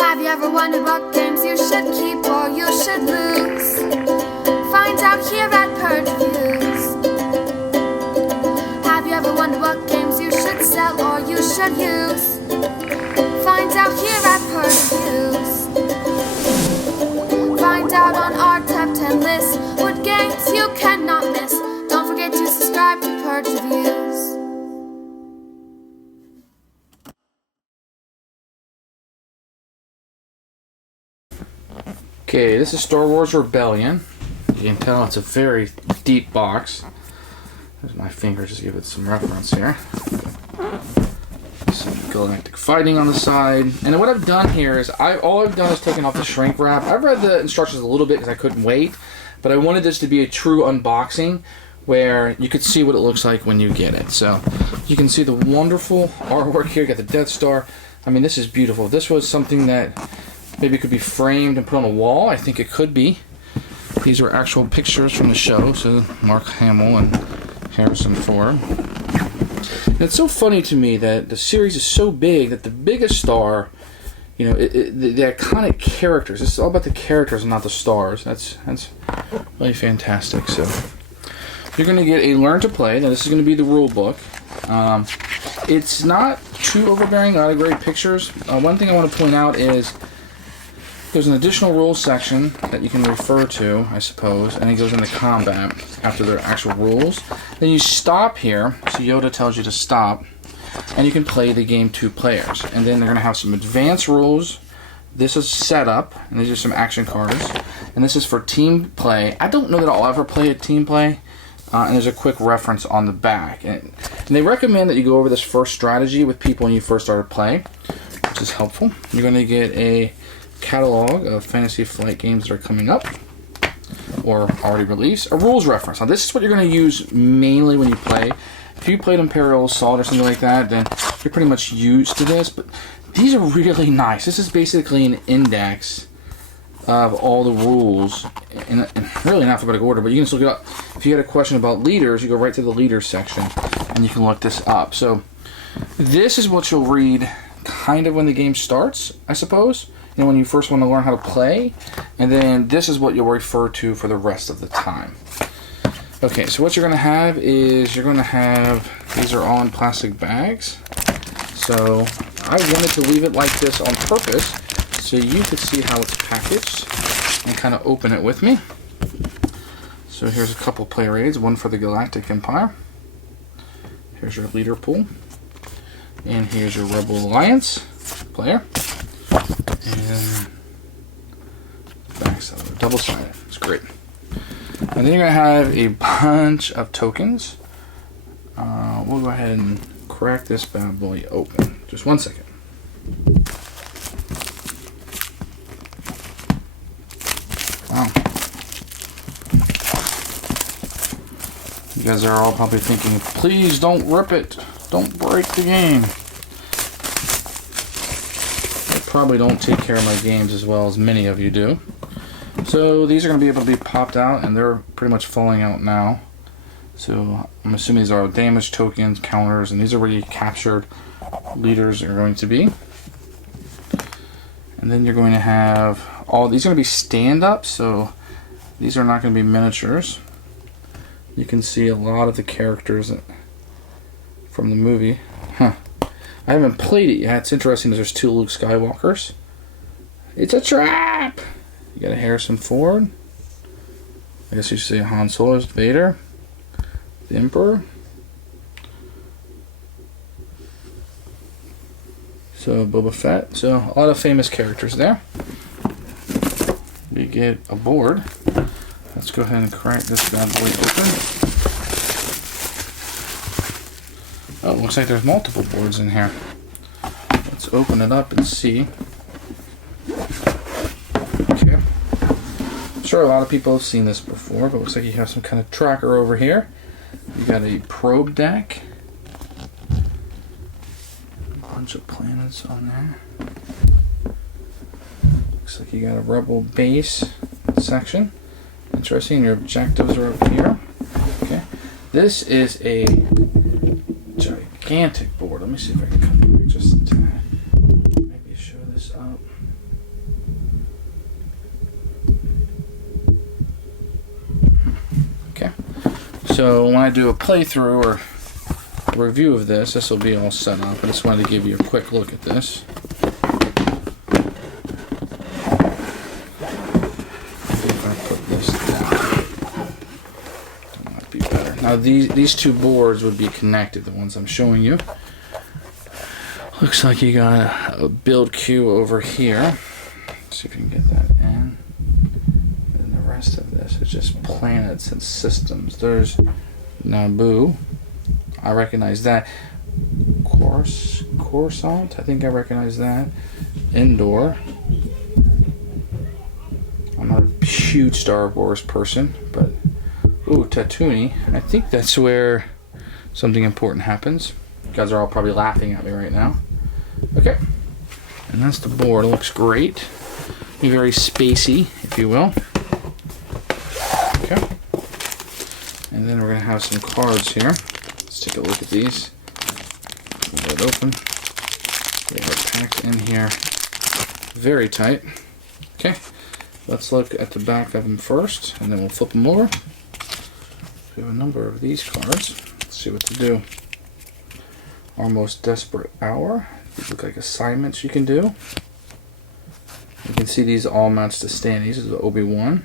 Have you ever wondered what games you should keep or you should lose? Find out here at Purge Reviews. Have you ever wondered what games you should sell or you should use? Find out here at Purge Reviews. Find out on our top 10 list what games you cannot miss. Don't forget to subscribe to Purge Reviews. Okay, this is Star Wars Rebellion. You can tell it's a very deep box. There's my finger, just to give it some reference here. Some galactic fighting on the side. And then what I've done here is, all I've done is taken off the shrink wrap. I've read the instructions a little bit because I couldn't wait. But I wanted this to be a true unboxing where you could see what it looks like when you get it. So you can see the wonderful artwork here. You got the Death Star. I mean, this is beautiful. If this was something that maybe it could be framed and put on a wall, I think it could be. These are actual pictures from the show, so Mark Hamill and Harrison Ford. And it's so funny to me that the series is so big that the biggest star, you know, the iconic characters, it's all about the characters and not the stars. That's really fantastic. So you're going to get a Learn to Play. Now this is going to be the rule book. It's not too overbearing, a lot of great pictures. One thing I want to point out is there's an additional rules section that you can refer to, I suppose, and it goes into combat after their actual rules. Then you stop here, so Yoda tells you to stop, and you can play the game 2 players. And then they're going to have some advanced rules. This is setup, and these are some action cards. And this is for team play. I don't know that I'll ever play a team play, and there's a quick reference on the back. And they recommend that you go over this first strategy with people when you first start to play, which is helpful. You're going to get a catalog of Fantasy Flight games that are coming up or already released. A rules reference. Now this is what you're going to use mainly when you play. If you played Imperial Assault or something like that, then you're pretty much used to this, but these are really nice. This is basically an index of all the rules in really in alphabetical order, but you can just look it up. If you had a question about leaders, you go right to the leaders section and you can look this up. So this is what you'll read kind of when the game starts, I suppose. You know, when you first want to learn how to play, and then this is what you'll refer to for the rest of the time. Okay, so what you're going to have is these are all in plastic bags. So I wanted to leave it like this on purpose so you could see how it's packaged and kind of open it with me. So here's a couple player aids, one for the Galactic Empire. Here's your leader pool. And here's your Rebel Alliance player. And backside, double-sided. It's great. And then you're going to have a bunch of tokens. We'll go ahead and crack this bad boy open. Just 1 second. Wow. You guys are all probably thinking, please don't rip it. Don't break the game. Probably don't take care of my games as well as many of you do. So these are going to be able to be popped out, and they're pretty much falling out now. So I'm assuming these are damage tokens, counters, and these are where you captured leaders are going to be. And then you're going to have all these are going to be stand-ups, so these are not going to be miniatures. You can see a lot of the characters from the movie. Huh. I haven't played it yet. It's interesting that there's 2 Luke Skywalkers. It's a trap! You got a Harrison Ford. I guess you should say Han Solo's Vader. The Emperor. So Boba Fett. So a lot of famous characters there. We get a board. Let's go ahead and crack this bad boy open. Oh, looks like there's multiple boards in here. Let's open it up and see. Okay. I'm sure a lot of people have seen this before, but it looks like you have some kind of tracker over here. You got a probe deck. A bunch of planets on there. Looks like you got a Rebel base section. Interesting, your objectives are up here. Okay. This is a gigantic gigantic board. Let me see if I can come back just in time. Maybe show this up. So when I do a playthrough or a review of this, this will be all set up. I just wanted to give you a quick look at this. If I put this down, that might be better. Now these two boards would be connected, the ones I'm showing you. Looks like you got a build queue over here. Let's see if you can get that in. And the rest of this is just planets and systems. There's Naboo. I recognize that. Coruscant, I think I recognize that. Endor. I'm not a huge Star Wars person, but ooh, Tatooine. I think that's where something important happens. You guys are all probably laughing at me right now. Okay, and that's the board. It looks great. Very spacey, if you will. Okay, and then we're gonna have some cards here. Let's take a look at these. Pull it open. They are packed in here very tight. Okay, let's look at the back of them first, and then we'll flip them over. We have a number of these cards. Let's see what to do. Our Most Desperate Hour. These look like assignments you can do. You can see these all match to stand. These are the Obi-Wan.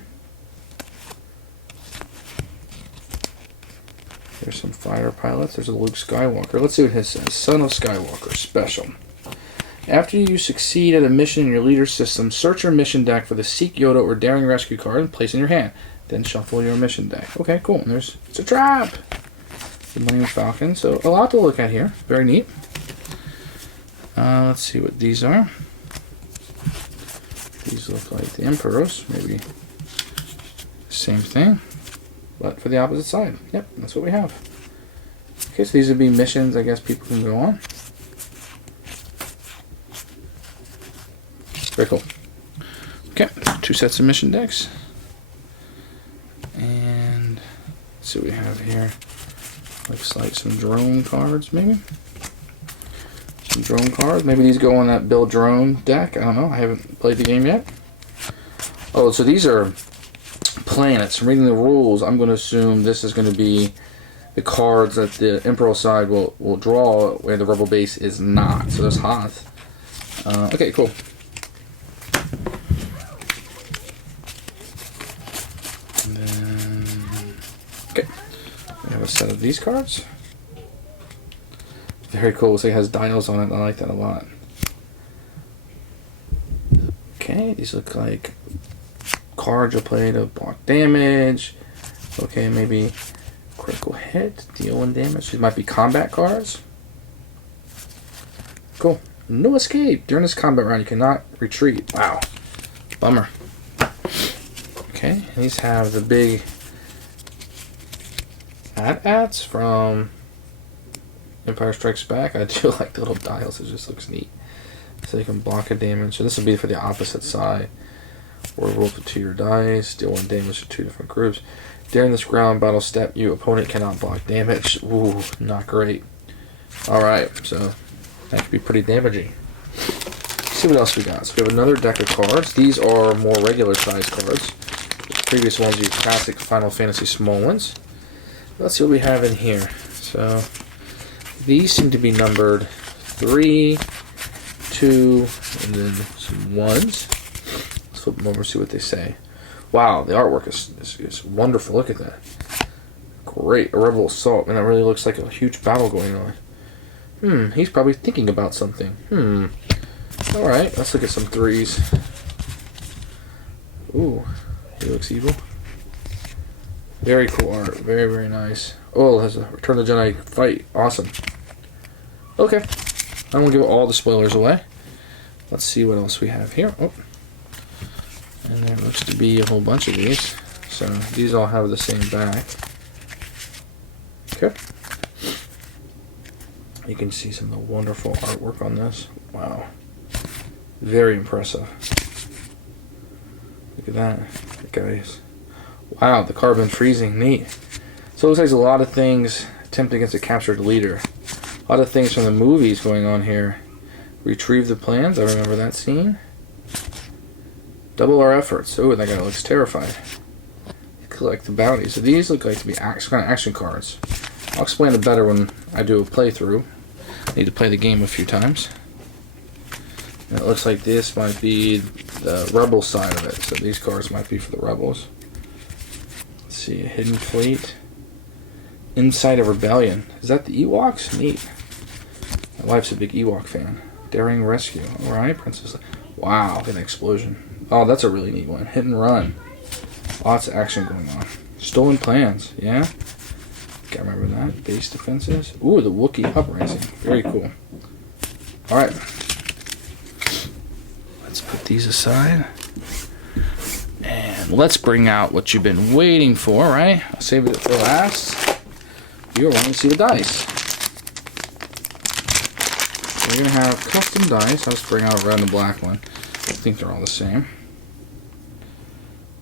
There's some fighter pilots. There's a Luke Skywalker. Let's see what his says. Son of Skywalker, special. After you succeed at a mission in your leader system, search your mission deck for the Seek Yoda or Daring Rescue card and place in your hand. Then shuffle your mission deck. Okay, cool. And it's a trap. The Millennium Falcon. So a lot to look at here. Very neat. Let's see what these are. These look like the Emperors. Maybe same thing, but for the opposite side. Yep, that's what we have. Okay, so these would be missions I guess people can go on. Very cool. Okay, 2 sets of mission decks. And let's see what we have here. Looks like some drone cards, maybe. Some drone cards. Maybe these go on that build drone deck. I don't know. I haven't played the game yet. Oh, so these are planets. From reading the rules, I'm going to assume this is going to be the cards that the Imperial side will draw where the Rebel base is not. So there's Hoth. Okay, cool. And then, okay, we have a set of these cards. Very cool. So it has dials on it. I like that a lot. Okay, these look like cards you'll play to block damage. Okay, maybe critical hit, deal 1 damage. These might be combat cards. Cool. No escape. During this combat round, you cannot retreat. Wow. Bummer. Okay, and these have the big AT-ATs from Empire Strikes Back. I do like the little dials. It just looks neat. So you can block a damage. So this will be for the opposite side. Or roll for 2 your dice. Deal 1 damage to 2 different groups. During this ground battle step, your opponent cannot block damage. Ooh, not great. Alright, so that could be pretty damaging. Let's see what else we got. So we have another deck of cards. These are more regular size cards. The previous ones are your classic Final Fantasy small ones. Let's see what we have in here. So these seem to be numbered 3, 2, and then some 1s. Let's flip them over and see what they say. Wow, the artwork is wonderful. Look at that. Great. A Rebel Assault. Man, that really looks like a huge battle going on. He's probably thinking about something. Alright, let's look at some 3s. Ooh, he looks evil. Very cool art. Very, very nice. Oh, it has a Return of the Jedi fight. Awesome. Okay. I don't want to give all the spoilers away. Let's see what else we have here. Oh. And there looks to be a whole bunch of these. So these all have the same back. Okay. You can see some of the wonderful artwork on this. Wow. Very impressive. Look at that. Guys. Wow, the carbon freezing. Neat. So it looks like there's a lot of things attempting against a captured leader. A lot of things from the movies going on here. Retrieve the plans. I remember that scene. Double our efforts. Oh, that guy looks terrified. collect the bounties. So these look like to be kind of action cards. I'll explain it better when I do a playthrough. I need to play the game a few times. And it looks like this might be the rebel side of it. So these cards might be for the rebels. Let's see, a hidden fleet. Inside a rebellion. Is that the Ewoks? Neat. My wife's a big Ewok fan. Daring rescue. Alright, Princess. Wow, an explosion. Oh, that's a really neat one. Hit and run. Lots of action going on. Stolen plans. Yeah? Gotta remember that. Base defenses. Ooh, the Wookiee uprising. Very cool. Alright. Let's put these aside. And let's bring out what you've been waiting for, right? I'll save it for last. You're wanting to see the dice. We're going to have custom dice. I'll just bring out a red and a black one. I think they're all the same.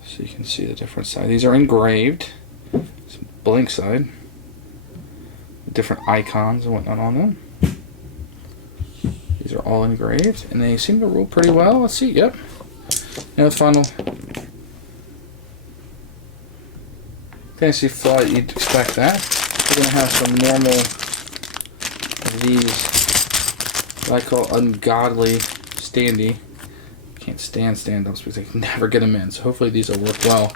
So you can see the different side. These are engraved. Some blank side. Different icons and whatnot on them. These are all engraved. And they seem to roll pretty well. Let's see. Yep. And the final fantasy flight, you'd expect that. We're going to have some normal of these, what I call ungodly standee. Can't stand stand-ups because I can never get them in. So hopefully these will work well.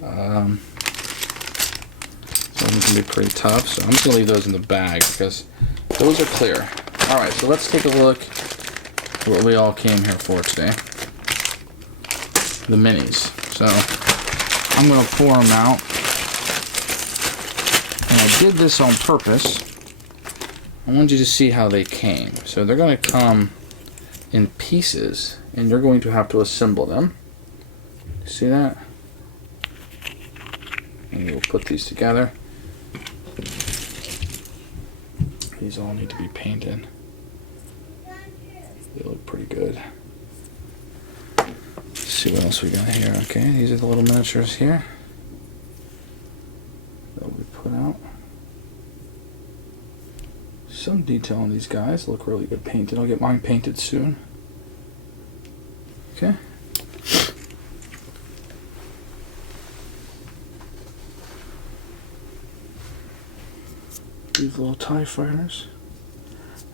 Some can be pretty tough. So I'm just going to leave those in the bag because those are clear. Alright, so let's take a look at what we all came here for today. The minis. So I'm going to pour them out. And I did this on purpose. I want you to see how they came. So they're going to come in pieces, and you're going to have to assemble them. See that? And you'll put these together. These all need to be painted. They look pretty good. Let's see what else we got here. Okay, these are the little miniatures here. They'll be put out. Some detail on these guys. Look really good painted. I'll get mine painted soon. Okay. These little TIE fighters.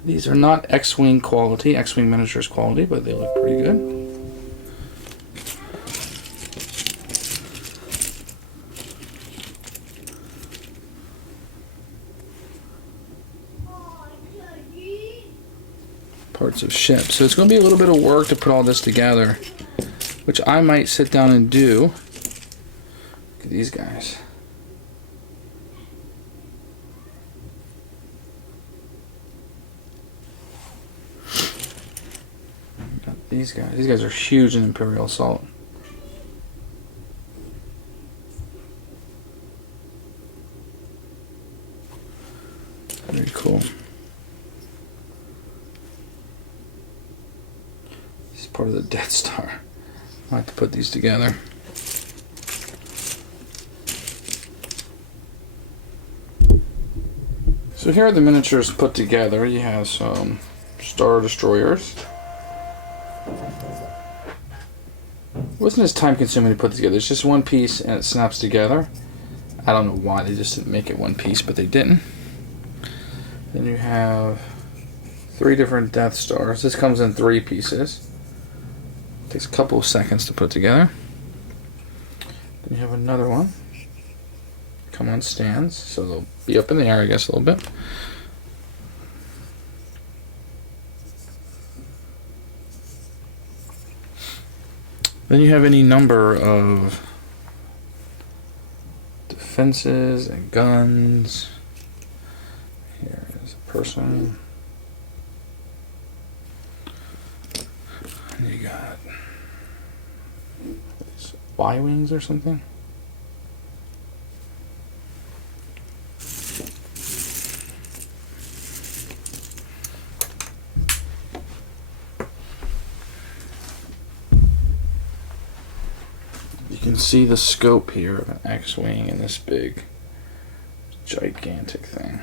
These are not X-Wing quality, X-Wing miniatures quality, but they look pretty good. Parts of ships. So it's going to be a little bit of work to put all this together, which I might sit down and do. Look at these guys. Got these guys. These guys are huge in Imperial Assault. Very cool. Part of the Death Star. I like to put these together. So here are the miniatures put together. You have some Star Destroyers. It wasn't as time consuming to put together. It's just one piece and it snaps together. I don't know why they just didn't make it one piece, but they didn't. Then you have 3 different Death Stars. This comes in 3 pieces. Takes a couple of seconds to put together. Then you have another one. Come on stands, so they'll be up in the air, I guess, a little bit. Then you have any number of defenses and guns. Here is a person. And you got these Y-wings or something. You can see the scope here of an X-wing and this big, gigantic thing.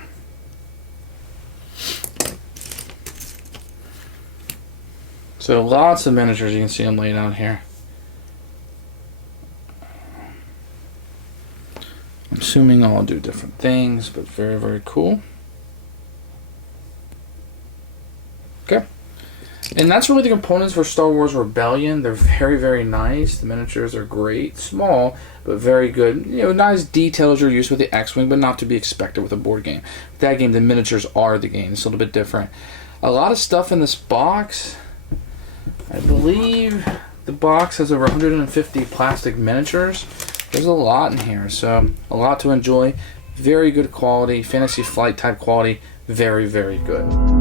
So lots of miniatures, you can see them laid out here. assuming all do different things, but very, very cool. Okay. And that's really the components for Star Wars Rebellion. They're very, very nice. The miniatures are great. Small, but very good. You know, not as detailed as you're used with the X-Wing, but not to be expected with a board game. With that game, the miniatures are the game. It's a little bit different. A lot of stuff in this box. I believe the box has over 150 plastic miniatures. There's a lot in here, so a lot to enjoy. Very good quality, Fantasy Flight type quality. Very, very good.